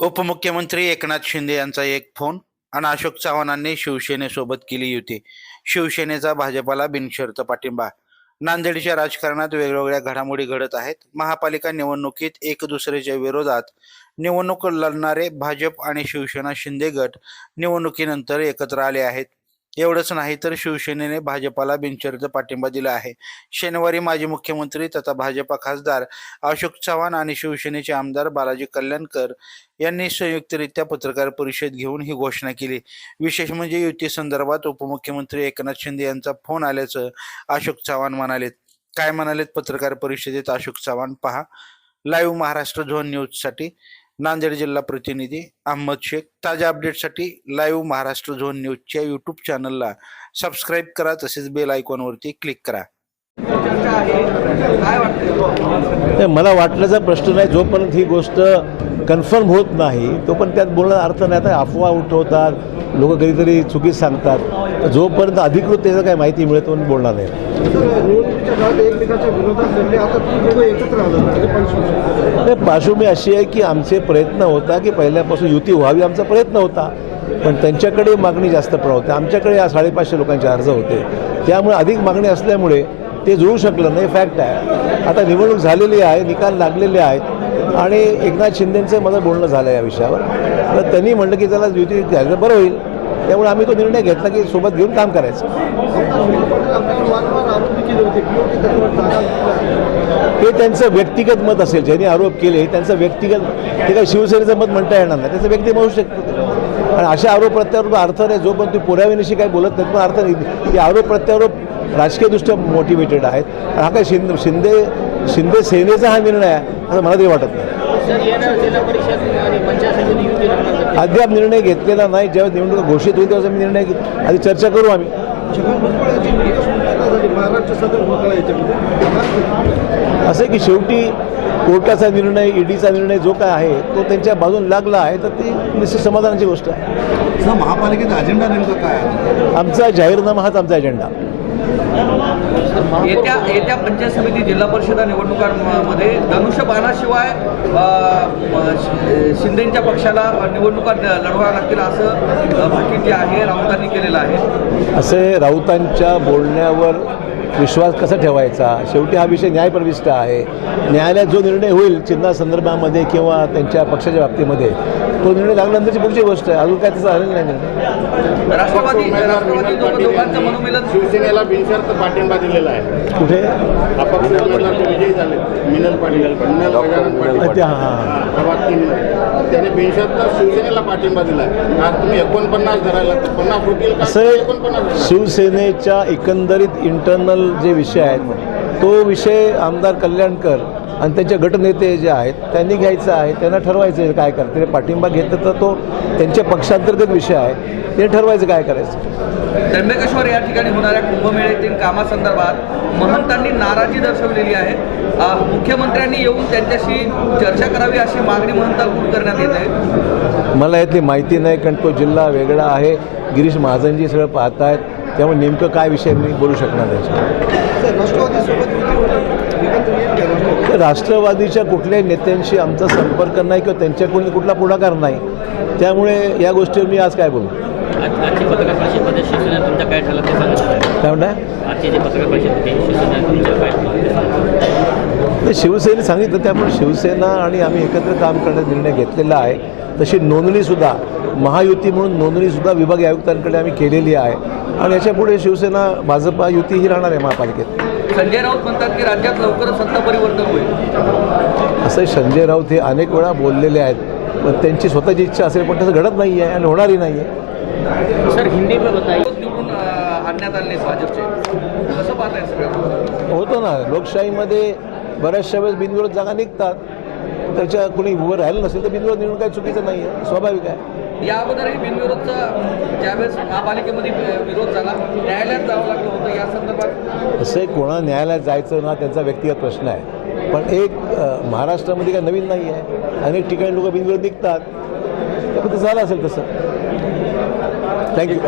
उपमुख्यमंत्री एकनाथ शिंदे यांचा एक फोन आणि अशोक चव्हाणांनी शिवसेनेसोबत केली युती. शिवसेनेचा भाजपाला बिनशर्त पाठिंबा. नांदेडच्या राजकारणात वेगवेगळ्या घडामोडी घडत आहेत. महापालिका निवडणुकीत एक दुसऱ्याच्या विरोधात निवडणूक लढणारे भाजप आणि शिवसेना शिंदे गट निवडणुकीनंतर एकत्र आले आहेत. एवढंच नाही तर शिवसेनेने भाजपाला बिनशर्त पाठिंबा दिला आहे. शनिवारी माजी मुख्यमंत्री तथा भाजपा खासदार अशोक चव्हाण आणि शिवसेनेचे आमदार बालाजी कल्याणकर यांनी संयुक्तरित्या पत्रकार परिषद घेऊन ही घोषणा केली. विशेष म्हणजे युती संदर्भात उपमुख्यमंत्री एकनाथ शिंदे यांचा फोन आल्याचं अशोक चव्हाण म्हणालेत. काय म्हणालेत पत्रकार परिषदेत अशोक चव्हाण? पहा. लाईव्ह महाराष्ट्र झोन न्यूजसाठी नांदेड जिल्हा प्रतिनिधी अहमद शेख. ताज्या अपडेटसाठी लाईव्ह महाराष्ट्र झोन न्यूजच्या यूट्यूब चॅनलला सबस्क्राईब करा तसेच बेल आयकॉनवरती क्लिक करा. नाही मला वाटण्याचा प्रश्न नाही जोपर्यंत ही गोष्ट कन्फर्म होत नाही तोपर्यंत त्यात बोलण्याचा अर्थ नाही. आता अफवा उठवतात लोक कधीतरी चुकीच सांगतात. जोपर्यंत अधिकृत त्याचं काही माहिती मिळत तो बोलणार नाही म्हणजे नाही, पार्श्वभूमी अशी आहे की आमचे प्रयत्न होता की पहिल्यापासून युती व्हावी आमचा प्रयत्न होता. पण त्यांच्याकडे मागणी जास्त प्रमाणात होती. आमच्याकडे या साडेपाचशे लोकांचे अर्ज होते. त्यामुळे अधिक मागणी असल्यामुळे ते जुळू शकलं नाही फॅक्ट आहे. आता निवडणूक झालेली आहे निकाल लागलेले आहेत. आणि एकनाथ शिंदेंचं माझं बोलणं झालं या विषयावर. तर त्यांनी म्हणलं की त्याला युती झालं तर बरं होईल. त्यामुळे आम्ही तो निर्णय घेतला की सोबत घेऊन काम करायचं. हे त्यांचं व्यक्तिगत मत असेल ज्यांनी आरोप केले त्यांचं व्यक्तिगत ते काही शिवसेनेचं मत म्हणता येणार नाही. त्याचं व्यक्ती म्हणू शकतं. आणि अशा आरोप प्रत्यारोप अर्थ नाही जोपर्यंत तुम्ही पुराव्याविषयी काही बोलत नाही पण अर्थ नाही. की आरोप प्रत्यारोप राजकीयदृष्ट्या मोटिवेटेड आहेत. आणि हा काही शिंदे शिंदे शिंदे सेनेचा हा निर्णय आहे असं मला तरी वाटत नाही. अद्याप निर्णय घेतलेला नाही. जेव्हा निवडणूक घोषित होईल तेव्हा मी निर्णय आधी चर्चा करू आम्ही. असं आहे की शेवटी कोर्टाचा निर्णय ईडीचा निर्णय जो काय आहे तो त्यांच्या बाजून लागला आहे तर ती निश्चित समाधानाची गोष्ट आहे. महापालिकेचा अजेंडा नेमका काय आमचा जाहीरनामा हाच आमचा अजेंडा येत्या येत्या पंचायत समिती जिल्हा परिषद निवडणुकांमध्ये धनुष्यबाणाशिवाय बाणाशिवाय शि- शिंदेच्या पक्षाला निवडणुका लढवा लागतील असं भाकीत जे आहे राऊतांनी केलेलं आहे. असे राऊतांच्या बोलण्यावर विश्वास कसा ठेवायचा? शेवटी हा विषय न्यायप्रविष्ट आहे. न्यायालयात जो निर्णय होईल चिन्हासंदर्भामध्ये किंवा त्यांच्या पक्षाच्या बाबतीमध्ये तो निर्णय लागल्यानंतरची पुढची गोष्ट आहे. अजून काय त्याचा झालेलं नाही. निर्णय राष्ट्रवादी राष्ट्रवादी दोघं- दोघांचं मनोमिलन शिवसेनेला बिनशर्त पाठिंबा दिलेला आहे. कुठे? अपक्ष उमेदवार ते विजयी झाले. मिनल पाटील मिनल गजानन पाटील. अच्छा, हां, हां. प्रभात तीन त्याने बिनशर्त शिवसेनेला पाठिंबा दिला आहे. आज तुम्ही एकोणपन्नास धरायला लागतो. पन्नास होतील का? असं एकोणपन्नास. शिवसेनेच्या एकंदरीत इंटरनल जे विषय आहेत तो विषय आमदार कल्याणकर आणि त्यांचे गटनेते जे आहेत त्यांनी घ्यायचा आहे त्यांना ठरवायचं आहे काय करायचं ते पाठिंबा घेतलं तर तो त्यांच्या पक्षांतर्गत विषय आहे ते ठरवायचं काय करायचं? त्र्यंबकेश्वर या ठिकाणी होणाऱ्या कुंभमेळ्यातील कामासंदर्भात महंतांनी नाराजी दर्शवलेली आहे. मुख्यमंत्र्यांनी येऊन त्यांच्याशी चर्चा करावी अशी मागणी महंतांकडून करण्यात येत. आहे मला यातली माहिती नाही कारण तो जिल्हा वेगळा आहे. गिरीश महाजनजी सगळं पाहत आहेत त्यामुळे नेमकं काय विषय मी बोलू शकणार नाही. राष्ट्रवादीच्या कुठल्याही नेत्यांशी आमचा संपर्क नाही किंवा त्यांच्याकडून कुठला पुढाकार नाही. त्यामुळे या गोष्टीवर मी आज काय बोलू? काय म्हणताय? शिवसेना सांगितलं त्यामुळे शिवसेना आणि आम्ही एकत्र काम करण्याचा निर्णय घेतलेला आहे. तशी नोंदणीसुद्धा महायुती म्हणून नोंदणीसुद्धा विभागीय आयुक्तांकडे आम्ही केलेली आहे. आणि याच्यापुढे शिवसेना भाजपा युती ही राहणार आहे महापालिकेत. संजय राऊत म्हणतात की राज्यात लवकरच सत्ता परिवर्तन होईल. असं संजय राऊत हे अनेक वेळा बोललेले आहेत. पण त्यांची स्वतःची इच्छा असेल पण तसं घडत नाही आहे आणि होणारही नाही आहे सर हिंदी निवडून आणण्यात आले भाजपचे. कसं पाहताय सगळं? होतं ना. लोकशाहीमध्ये बऱ्याचशा वेळेस बिनविरोध जागा निघतात. त्याच्या कुणी उभं राहिलं नसेल तर बिनविरोध निवडून काही चुकीचं नाही आहे स्वाभाविक आहे. या अगोदरही बिनविरोधचा ज्यावेळेस महापालिकेमध्ये विरोध झाला न्यायालयात जावं लागलं होतं या संदर्भात? असं कोणा न्यायालयात जायचं ना त्यांचा व्यक्तिगत प्रश्न आहे. पण एक महाराष्ट्रामध्ये काही नवीन नाही आहे अनेक ठिकाणी लोक बिनविरोध निघतात. ते झालं असेल तसं. थँक्यू